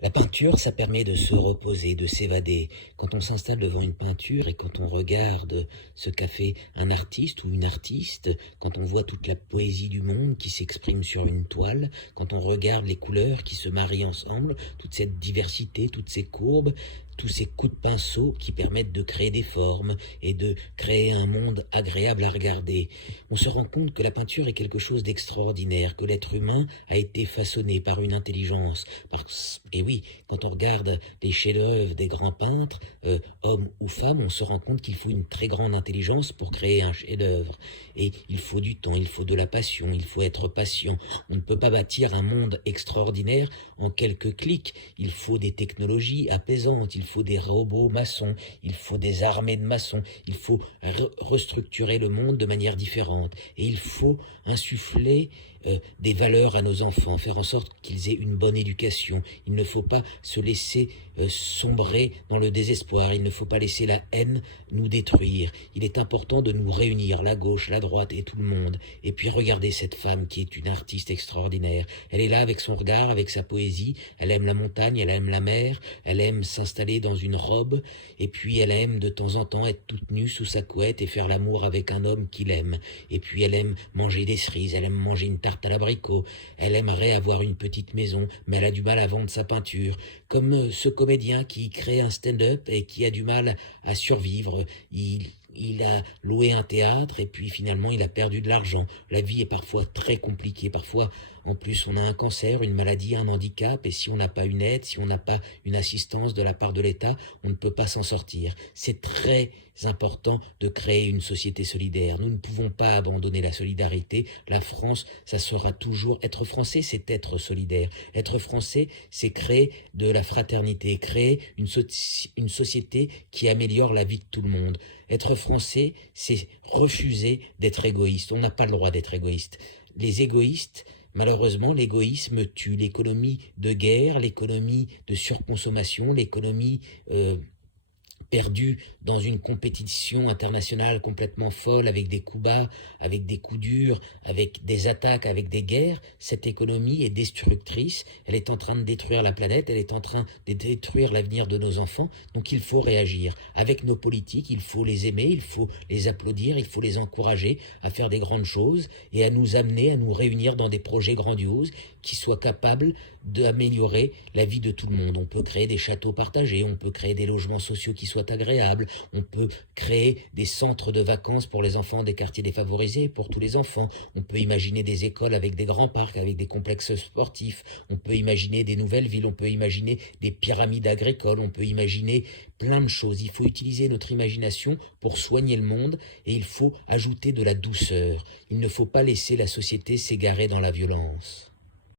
La peinture, ça permet de se reposer, de s'évader. Quand on s'installe devant une peinture et quand on regarde ce qu'a fait un artiste ou une artiste, quand on voit toute la poésie du monde qui s'exprime sur une toile, quand on regarde les couleurs qui se marient ensemble, toute cette diversité, toutes ces courbes, tous ces coups de pinceau qui permettent de créer des formes et de créer un monde agréable à regarder. On se rend compte que la peinture est quelque chose d'extraordinaire, que l'être humain a été façonné par une intelligence. Et oui, quand on regarde les chefs-d'œuvre des grands peintres, hommes ou femmes, on se rend compte qu'il faut une très grande intelligence pour créer un chef-d'œuvre. Et il faut du temps, il faut de la passion, il faut être patient. On ne peut pas bâtir un monde extraordinaire en quelques clics. Il faut des technologies apaisantes, il faut des robots maçons, il faut des armées de maçons, il faut restructurer le monde de manière différente. Et il faut insuffler des valeurs à nos enfants, faire en sorte qu'ils aient une bonne éducation. Il ne faut pas se laisser sombrer dans le désespoir, il ne faut pas laisser la haine nous détruire. Il est important de nous réunir, la gauche, la droite et tout le monde. Et puis regardez cette femme qui est une artiste extraordinaire. Elle est là avec son regard, avec sa poésie, elle aime la montagne, elle aime la mer, elle aime s'installer dans une robe, et puis elle aime de temps en temps être toute nue sous sa couette et faire l'amour avec un homme qu'il aime. Et puis elle aime manger des cerises, elle aime manger une tarte à l'abricot, elle aimerait avoir une petite maison, mais elle a du mal à vendre sa peinture. Comme ce comédien qui crée un stand-up et qui a du mal à survivre. Il a loué un théâtre et puis finalement il a perdu de l'argent. La vie est parfois très compliquée. Parfois, en plus, on a un cancer, une maladie, un handicap, et si on n'a pas une aide, si on n'a pas une assistance de la part de l'État, on ne peut pas s'en sortir. C'est très important de créer une société solidaire. Nous ne pouvons pas abandonner la solidarité. La France, ça sera toujours... Être français, c'est être solidaire. Être français, c'est créer de la fraternité, créer une société qui améliore la vie de tout le monde. Être français, c'est refuser d'être égoïste. On n'a pas le droit d'être égoïste. Les égoïstes, malheureusement, l'égoïsme tue l'économie de guerre, l'économie de surconsommation, l'économie perdue dans une compétition internationale complètement folle, avec des coups bas, avec des coups durs, avec des attaques, avec des guerres. Cette économie est destructrice, elle est en train de détruire la planète, elle est en train de détruire l'avenir de nos enfants, donc il faut réagir. Avec nos politiques, il faut les aimer, il faut les applaudir, il faut les encourager à faire des grandes choses et à nous amener, à nous réunir dans des projets grandioses qui soient capables d'améliorer la vie de tout le monde. On peut créer des châteaux partagés, on peut créer des logements sociaux qui soient agréables, on peut créer des centres de vacances pour les enfants des quartiers défavorisés, pour tous les enfants. On peut imaginer des écoles avec des grands parcs, avec des complexes sportifs. On peut imaginer des nouvelles villes, on peut imaginer des pyramides agricoles, on peut imaginer plein de choses. Il faut utiliser notre imagination pour soigner le monde et il faut ajouter de la douceur. Il ne faut pas laisser la société s'égarer dans la violence.